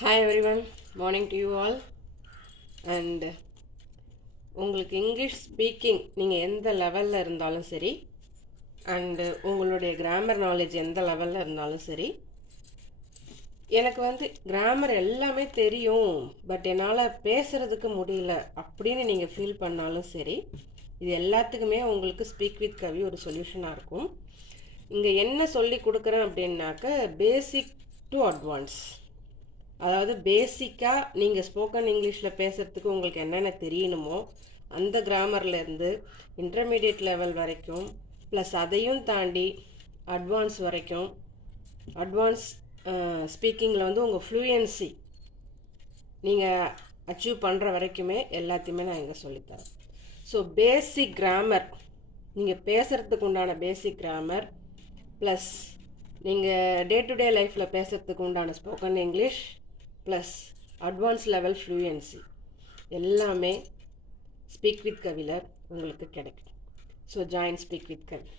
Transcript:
Hi everyone, morning to you all. And உங்களுக்கு English speaking நீங்கள் எந்த லெவலில் இருந்தாலும் சரி, அண்டு உங்களுடைய கிராமர் நாலேஜ் எந்த லெவலில் இருந்தாலும் சரி, எனக்கு கிராமர் எல்லாமே தெரியும் பட் என்னால் பேசுகிறதுக்கு முடியல அப்படின்னு நீங்கள் ஃபீல் பண்ணாலும் சரி, இது எல்லாத்துக்குமே உங்களுக்கு ஸ்பீக் வித் கவி ஒரு சொல்யூஷனாக இருக்கும். இங்கே என்ன சொல்லி கொடுக்குறேன் அப்படின்னாக்க பேசிக் டு அட்வான்ஸ். அதாவது பேசிக்காக நீங்கள் ஸ்போக்கன் இங்கிலீஷில் பேசுகிறதுக்கு உங்களுக்கு என்னென்ன தெரியணுமோ அந்த கிராமர்லேருந்து இன்டர்மீடியட் லெவல் வரைக்கும், ப்ளஸ் அதையும் தாண்டி அட்வான்ஸ் வரைக்கும், அட்வான்ஸ் ஸ்பீக்கிங்கில் உங்கள் ஃப்ளூயன்சி நீங்கள் அச்சீவ் பண்ணுற வரைக்குமே எல்லாத்தையுமே நான் இங்கே சொல்லித்தரேன். ஸோ பேசிக் கிராமர், நீங்கள் பேசுகிறதுக்கு உண்டான பேசிக் கிராமர், ப்ளஸ் நீங்கள் டே டு டே லைஃப்பில் பேசுகிறதுக்கு உண்டான spoken English, plus advance level fluency எல்லாமே ஸ்பீக் வித் கவியில் உங்களுக்கு கிடைக்கும். So join speak with Kavi.